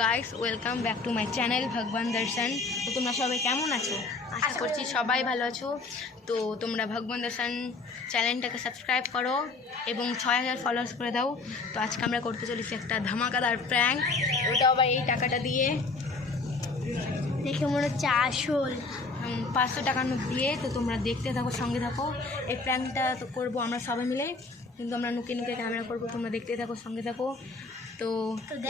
Guys welcome back to my channel ভগবান দর্শন। তো তোমরা সবাই কেমন আছো? আশা করছি সবাই ভালো আছো। তো তোমরা ভগবান দর্শন চ্যানেলটাকে সাবস্ক্রাইব করো এবং 6000 ফলোয়ার্স করে দাও। তো আজকে আমরা করতে চলেছি একটা ধামাকাদার প্র্যাঙ্ক, ওটা আবার এই টাকাটা দিয়ে, দেখে মনে হচ্ছে আসল 500 টাকা নোট দিয়ে। তো তোমরা দেখতে থাকো, সঙ্গে থাকো। এই প্র্যাঙ্কটা তো করবো আমরা সবাই মিলে, কিন্তু আমরা নুকে নুকে ক্যামেরা করবো। তোমরা দেখতে থাকো, সঙ্গে থাকো। তো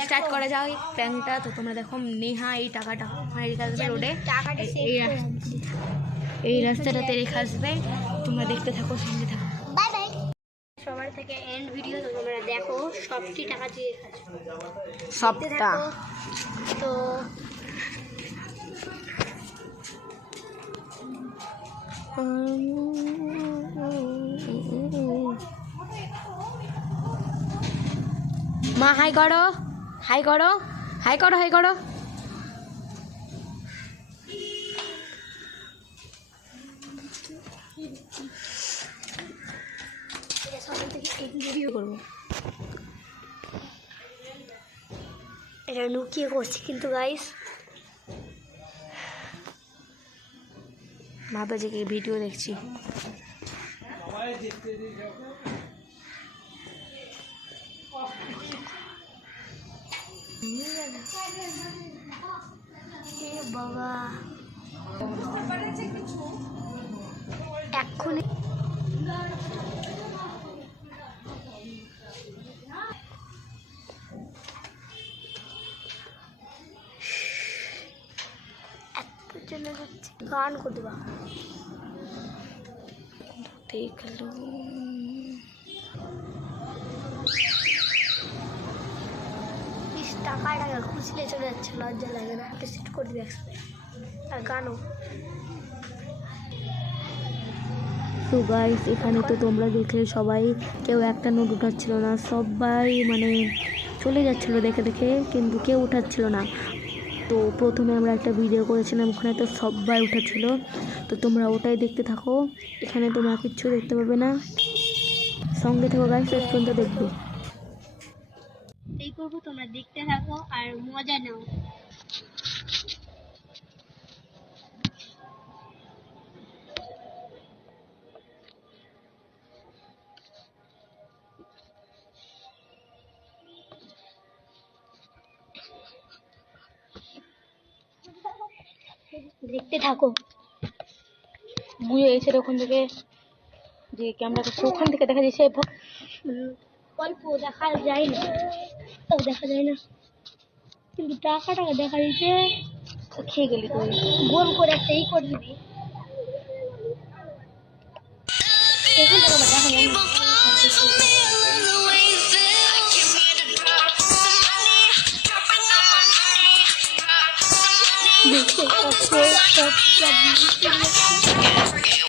স্টার্ট করা যায় প্র্যাঙ্কটা। তো তোমরা দেখো, নেহা এই টাকাটা রেখে আসবে রোডে, এই রাস্তাটাতে রেখে আসবে। তোমরা দেখতে থাকো, সঙ্গে থাকো। Bye bye. সবার থেকে এন্ড ভিডিও তোমরা দেখো, সবটি টাকা দিয়ে সবটা। তো মা হাই করো, হাই করো, হাই করো, হাই করো। সবার থেকে এন্ড ভিডিও করবো, এটা লুকিয়ে করছি কিন্তু গাইস ভাবে যে কি ভিডিও দেখছি। বাবা এক্ষুনি জন্য যাচ্ছে গান করতে বা দেখলো টাকা খুঁজলে চলে যাচ্ছে, লজ্জা লাগে না? সেট করে দিবি একসাথে আর গানও। তো গাইস এখানে তো তোমরা দেখলে সবাই, কেউ একটা নোট উঠাচ্ছিল না, সবাই মানে চলে যাচ্ছিলো দেখে দেখে, কিন্তু কেউ উঠাচ্ছিল না। তো প্রথমে আমরা একটা ভিডিও করেছিলাম, ওখানে তো সবাই উঠাচ্ছিল। তো তোমরা ওটাই দেখতে থাকো, এখানে তোমরা কিচ্ছু দেখতে পাবে না। সঙ্গে থাকো গাইস, শেষ পর্যন্ত দেখবে। এই করবো, তোমরা দেখতে থাকো আর মজা নাও। দেখতে থাকো। বুঝে গেছে ওখান থেকে, যে ক্যামেরাটা ওখান থেকে দেখা যাচ্ছে। অল্প দেখা যায় না, তাও দেখা যায় না, কিন্তু টাকা দেখা দিতে খেয়ে গেলি তুই। গোল করে একটা ই করে দিবি, এখন তো দেখা যায় না। দেখতে পাচ্ছ সব